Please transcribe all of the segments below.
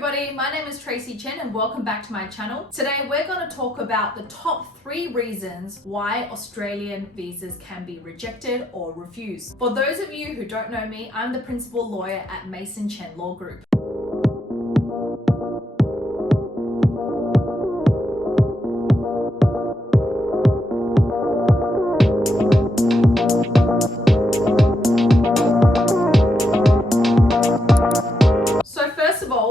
everybody, my name is Traci Chen and welcome back to my channel. Today we're going to talk about the top 3 reasons why Australian visas can be rejected or refused. For those of you who don't know me, I'm the principal lawyer at Mason Chen Law Group.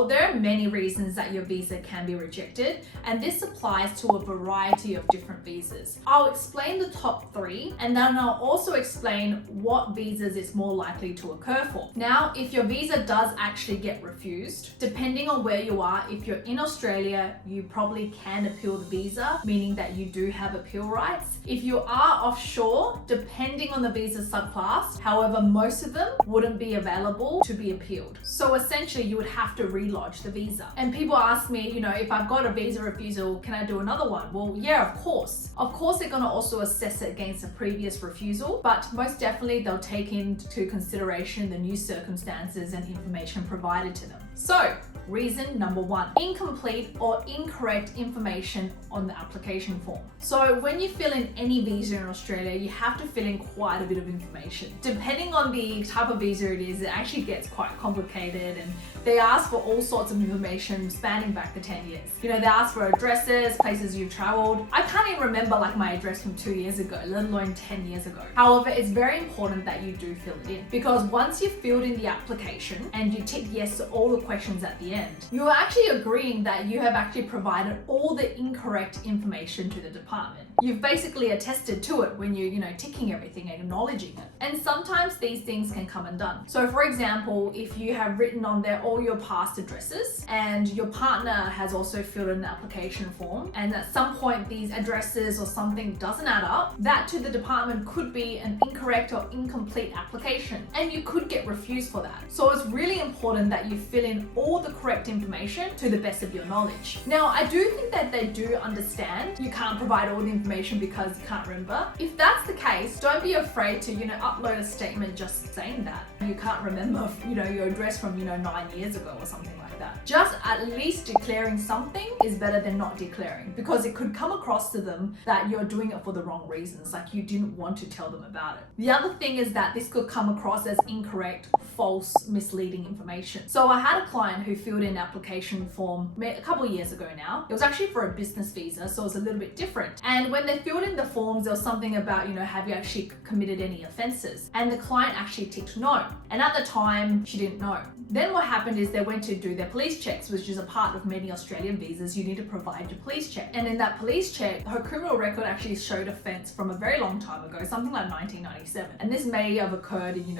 There are many reasons that your visa can be rejected, and this applies to a variety of different visas. I'll explain the top 3 and then I'll also explain what visas it's more likely to occur for. Now, if your visa does actually get refused, depending on where you are, if you're in Australia, you probably can appeal the visa, meaning that you do have appeal rights. If you are offshore, depending on the visa subclass, however, most of them wouldn't be available to be appealed. So essentially, you would have to relodge the visa. And people ask me, if I've got a visa refusal, can I do another one? Well, yeah, of course. Of course, they're going to also assess it against a previous refusal, but most definitely they'll take into consideration the new circumstances and information provided to them. So, reason number 1, incomplete or incorrect information on the application form. So when you fill in any visa in Australia, you have to fill in quite a bit of information. Depending on the type of visa it is, it actually gets quite complicated, and they ask for all sorts of information spanning back to 10 years. They ask for addresses, places you've traveled. I can't even remember my address from 2 years ago, let alone 10 years ago. However, it's very important that you do fill it in, because once you've filled in the application and you tick yes to all the questions at the end, you are actually agreeing that you have actually provided all the incorrect information to the department. You've basically attested to it when you're, ticking everything and acknowledging it. And sometimes these things can come undone. So for example, if you have written on there all your past addresses and your partner has also filled in an application form, and at some point these addresses or something doesn't add up, that to the department could be an incorrect or incomplete application, and you could get refused for that. So it's really important that you fill in all the correct information to the best of your knowledge. Now, I do think that they do understand you can't provide all the information because you can't remember. If that's the case, don't be afraid to, upload a statement just saying that you can't remember, your address from, 9 years ago or something like that. Just at least declaring something is better than not declaring, because it could come across to them that you're doing it for the wrong reasons, like you didn't want to tell them about it. The other thing is that this could come across as incorrect, false, misleading information. So I had a client who filled in an application form a couple of years ago now. It was actually for a business visa, so it was a little bit different. And when they filled in the forms, there was something about, have you actually committed any offenses? And the client actually ticked no. And at the time, she didn't know. Then what happened is they went to do their police checks, which is a part of many Australian visas. You need to provide your police check. And in that police check, her criminal record actually showed offense from a very long time ago, something like 1997. And this may have occurred in,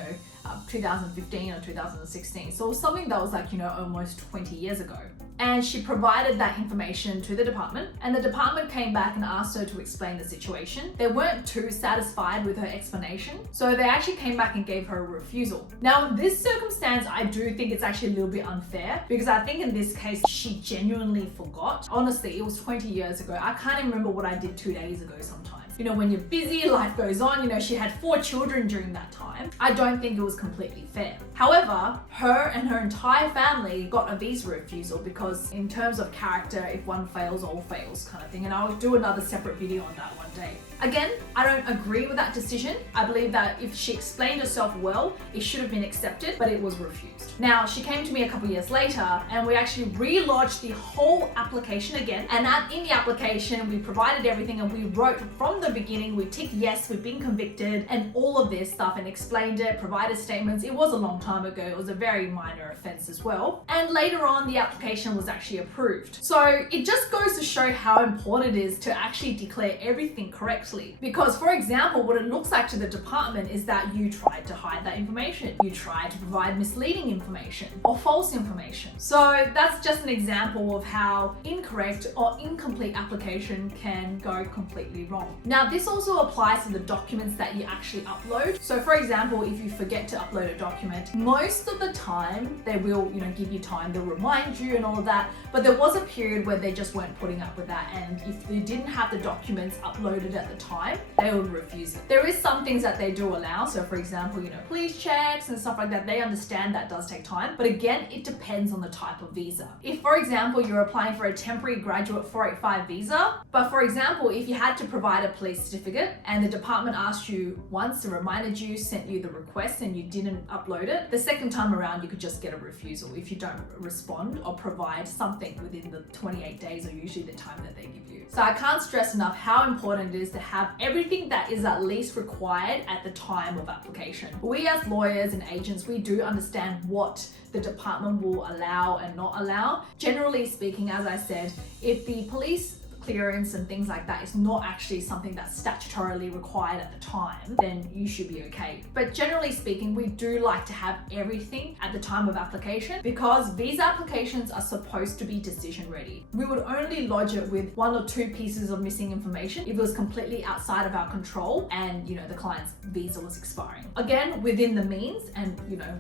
2015 or 2016. So it was something that was almost 20 years ago. And she provided that information to the department, and the department came back and asked her to explain the situation. They weren't too satisfied with her explanation, so they actually came back and gave her a refusal. Now, in this circumstance, I do think it's actually a little bit unfair, because I think in this case, she genuinely forgot. Honestly, it was 20 years ago. I can't even remember what I did 2 days ago sometimes. When you're busy, life goes on. She had 4 children during that time. I don't think it was completely fair. However, her and her entire family got a visa refusal because in terms of character, if one fails, all fails kind of thing. And I'll do another separate video on that one day. Again, I don't agree with that decision. I believe that if she explained herself well, it should have been accepted, but it was refused. Now, she came to me a couple years later and we actually relodged the whole application again. And in the application, we provided everything and we wrote from the beginning, we ticked yes, we've been convicted, and all of this stuff, and explained it, provided statements. It was a long time ago. It was a very minor offense as well. And later on, the application was actually approved. So it just goes to show how important it is to actually declare everything correctly. Because for example, what it looks like to the department is that you tried to hide that information. You tried to provide misleading information or false information. So that's just an example of how incorrect or incomplete application can go completely wrong. Now, Now, this also applies to the documents that you actually upload. So for example, if you forget to upload a document, most of the time they will, give you time, they'll remind you and all of that. But there was a period where they just weren't putting up with that. And if you didn't have the documents uploaded at the time, they would refuse it. There is some things that they do allow. So for example, police checks and stuff like that, they understand that does take time. But again, it depends on the type of visa. If, for example, you're applying for a temporary graduate 485 visa, but for example, if you had to provide a police certificate and the department asked you once, reminded you, sent you the request and you didn't upload it, the second time around you could just get a refusal if you don't respond or provide something within the 28 days or usually the time that they give you. So I can't stress enough how important it is to have everything that is at least required at the time of application. We as lawyers and agents, we do understand what the department will allow and not allow. Generally speaking, as I said, if the police clearance and things like that is not actually something that's statutorily required at the time, then you should be okay. But generally speaking, we do like to have everything at the time of application because visa applications are supposed to be decision ready. We would only lodge it with 1 or 2 pieces of missing information if it was completely outside of our control and the client's visa was expiring. Again, within the means and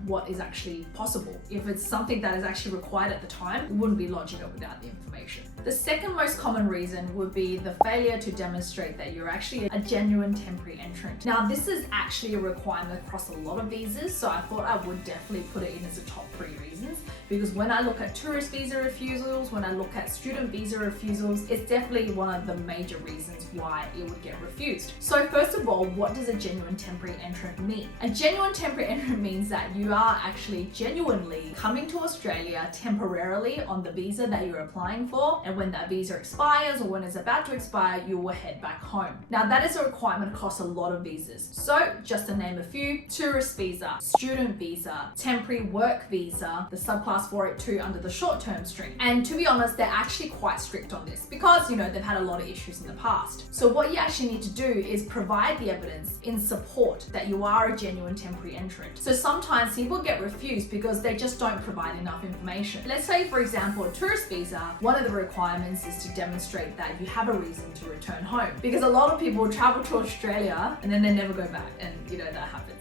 what is actually possible. If it's something that is actually required at the time, we wouldn't be lodging it without the information. The second most common reason would be the failure to demonstrate that you're actually a genuine temporary entrant. Now, this is actually a requirement across a lot of visas, so I thought I would definitely put it in as a top 3 reasons, because when I look at tourist visa refusals, when I look at student visa refusals, it's definitely one of the major reasons why it would get refused. So first of all, what does a genuine temporary entrant mean? A genuine temporary entrant means that you are actually genuinely coming to Australia temporarily on the visa that you're applying for, and when that visa expires or when it's about to expire, you will head back home. Now, that is a requirement across a lot of visas. So just to name a few: tourist visa, student visa, temporary work visa, the subclass 482 under the short-term stream. And to be honest, they're actually quite strict on this because, they've had a lot of issues in the past. So what you actually need to do is provide the evidence in support that you are a genuine temporary entrant. So sometimes people get refused because they just don't provide enough information. Let's say, for example, a tourist visa, one of the requirements is to demonstrate that you have a reason to return home, because a lot of people travel to Australia and then they never go back, and that happens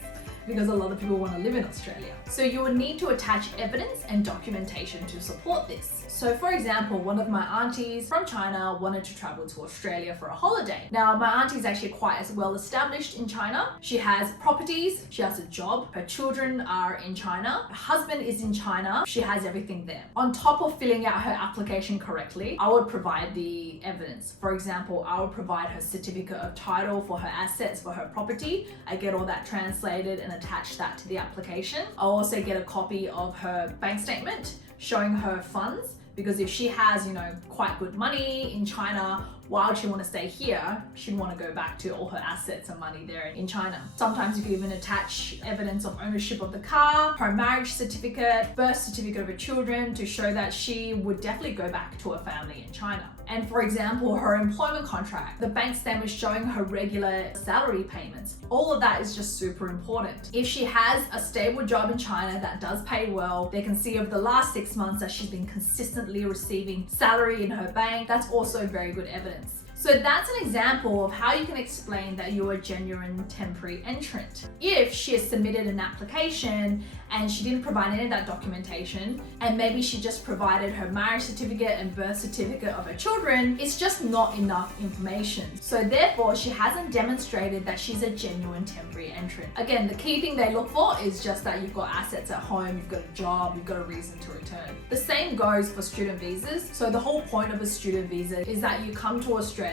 because a lot of people want to live in Australia. So you would need to attach evidence and documentation to support this. So for example, one of my aunties from China wanted to travel to Australia for a holiday. Now, my auntie is actually quite as well established in China. She has properties, she has a job, her children are in China, her husband is in China, she has everything there. On top of filling out her application correctly, I would provide the evidence. For example, I would provide her certificate of title for her assets for her property. I get all that translated and attach that to the application. I'll also get a copy of her bank statement showing her funds, because if she has, quite good money in China, why would she want to stay here? She'd want to go back to all her assets and money there in China. Sometimes you could even attach evidence of ownership of the car, her marriage certificate, birth certificate of her children to show that she would definitely go back to her family in China. And for example, her employment contract, the bank statement showing her regular salary payments. All of that is just super important. If she has a stable job in China that does pay well, they can see over the last 6 months that she's been consistently receiving salary in her bank. That's also very good evidence. So that's an example of how you can explain that you're a genuine temporary entrant. If she has submitted an application and she didn't provide any of that documentation, and maybe she just provided her marriage certificate and birth certificate of her children, it's just not enough information. So therefore, she hasn't demonstrated that she's a genuine temporary entrant. Again, the key thing they look for is just that you've got assets at home, you've got a job, you've got a reason to return. The same goes for student visas. So the whole point of a student visa is that you come to Australia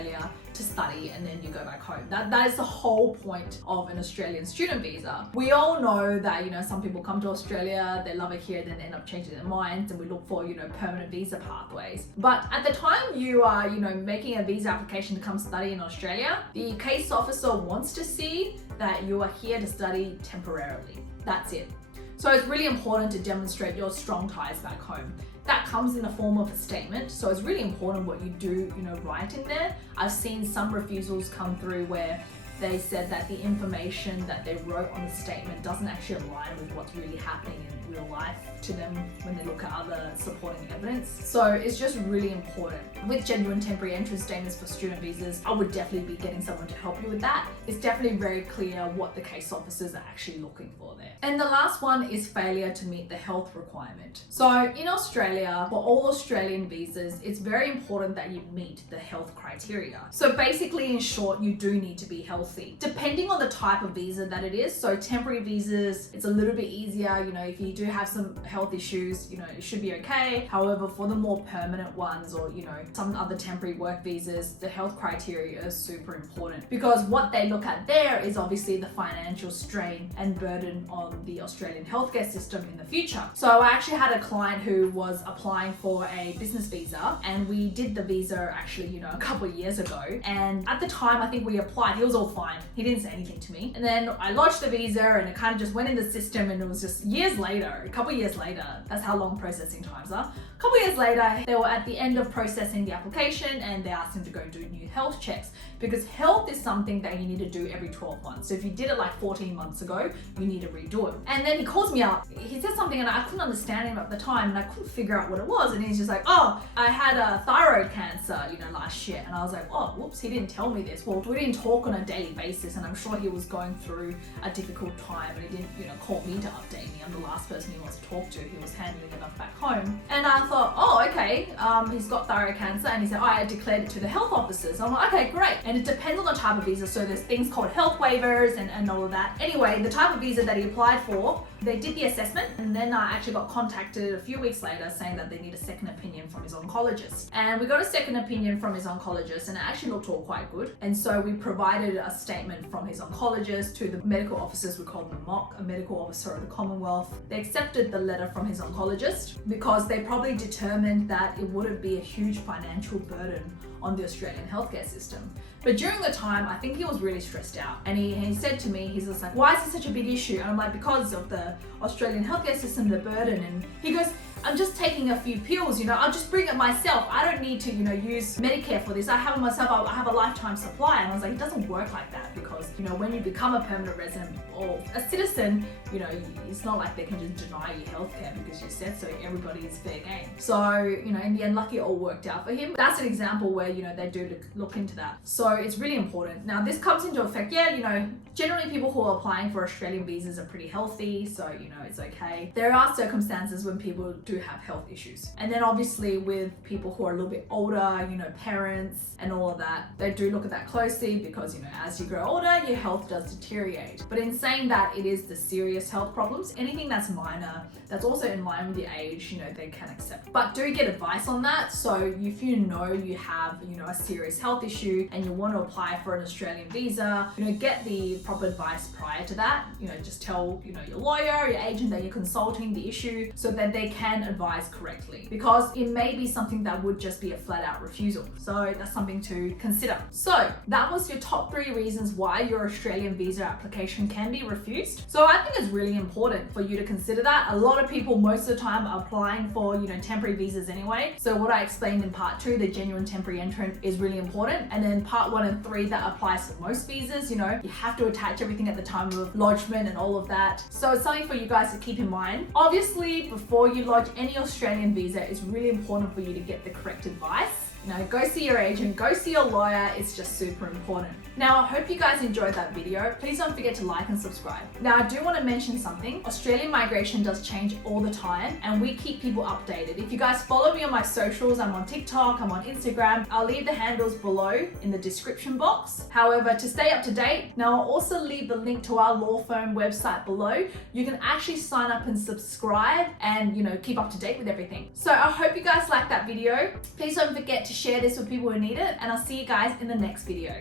to study and then you go back home. That is the whole point of an Australian student visa. We all know that, some people come to Australia, they love it here, then they end up changing their minds, and we look for, permanent visa pathways. But at the time you are, making a visa application to come study in Australia, the case officer wants to see that you are here to study temporarily. That's it. So it's really important to demonstrate your strong ties back home. That comes in the form of a statement. So it's really important what you do, write in there. I've seen some refusals come through where they said that the information that they wrote on the statement doesn't actually align with what's really happening in real life to them when they look at other supporting evidence. So it's just really important. With genuine temporary entrance statements for student visas, I would definitely be getting someone to help you with that. It's definitely very clear what the case officers are actually looking for there. And the last one is failure to meet the health requirement. So in Australia, for all Australian visas, it's very important that you meet the health criteria. So basically, in short, you do need to be healthy. Depending on the type of visa that it is, so temporary visas, it's a little bit easier. You know, if you do have some health issues, you know, it should be okay. However, for the more permanent ones, or, you know, some other temporary work visas, the health criteria is super important, because what they look at there is obviously the financial strain and burden on the Australian healthcare system in the future. So I actually had a client who was applying for a business visa, and we did the visa actually, you know, a couple of years ago. And at the time, I think we applied, he was all fine. He didn't say anything to me. And then I lodged the visa and it kind of just went in the system, and it was just years later, a couple of years later, that's how long processing times are. A couple of years later, they were at the end of processing the application and they asked him to go do new health checks, because health is something that you need to do every 12 months. So if you did it like 14 months ago, you need to redo it. And then he calls me up, he said something and I couldn't understand him at the time, and I couldn't figure out what it was. And he's just like, oh, I had a thyroid cancer, you know, last year. And I was like, oh, whoops, he didn't tell me this. Well, we didn't talk on a daily basis, and I'm sure he was going through a difficult time, and he didn't, you know, call me to update me. I'm the last person he wants to talk to. He was handling enough back home. And I thought, oh, okay, he's got thyroid cancer. And he said, oh, I declared it to the health officers. I'm like, okay, great. And it depends on the type of visa. So there's things called health waivers and all of that. Anyway, the type of visa that he applied for, they did the assessment, and then I actually got contacted a few weeks later saying that they need a second opinion from his oncologist. And we got a second opinion from his oncologist, and it actually looked all quite good. And so we provided a statement from his oncologist to the medical officers. We called them MOC, a medical officer of the Commonwealth. They accepted the letter from his oncologist because they probably determined that it wouldn't be a huge financial burden on the Australian healthcare system. But during the time, I think he was really stressed out. And he said to me, he's just like, why is this such a big issue? And I'm like, because of the Australian healthcare system, the burden. And he goes, I'm just taking a few pills, you know, I'll just bring it myself. I don't need to, you know, use Medicare for this. I have it myself, I have a lifetime supply. And I was like, it doesn't work like that, because, you know, when you become a permanent resident or a citizen, you know, it's not like they can just deny you healthcare because you said so. Everybody is fair game. So, you know, in the end, lucky it all worked out for him. That's an example where, you know, they do look into that. So it's really important. Now this comes into effect, yeah, you know, generally people who are applying for Australian visas are pretty healthy, so, you know, it's okay. There are circumstances when people do have health issues. And then obviously with people who are a little bit older, you know, parents and all of that, they do look at that closely, because, you know, as you grow older, your health does deteriorate. But in saying that, it is the serious health problems. Anything that's minor, that's also in line with your age, you know, they can accept. But do get advice on that. So if you know you have, you know, a serious health issue and you want to apply for an Australian visa, you know, get the proper advice prior to that. You know, just tell, you know, your lawyer, your agent that you're consulting the issue, so that they can advise correctly, because it may be something that would just be a flat out refusal. So that's something to consider. So that was your top 3 reasons why your Australian visa application can be refused. So I think it's really important for you to consider that. A lot of people most of the time are applying for, you know, temporary visas anyway. So what I explained in part 2, the genuine temporary entrant, is really important. And then part 1 and 3, that applies to most visas. You know, you have to attach everything at the time of lodgement and all of that. So it's something for you guys to keep in mind. Obviously, before you lodge any Australian visa, it's really important for you to get the correct advice. You know, go see your agent, go see your lawyer. It's just super important. Now, I hope you guys enjoyed that video. Please don't forget to like and subscribe. Now, I do want to mention something. Australian migration does change all the time, and we keep people updated. If you guys follow me on my socials, I'm on TikTok, I'm on Instagram. I'll leave the handles below in the description box. However, to stay up to date, now I'll also leave the link to our law firm website below. You can actually sign up and subscribe and, you know, keep up to date with everything. So I hope you guys liked that video. Please don't forget to share this with people who need it, and I'll see you guys in the next video.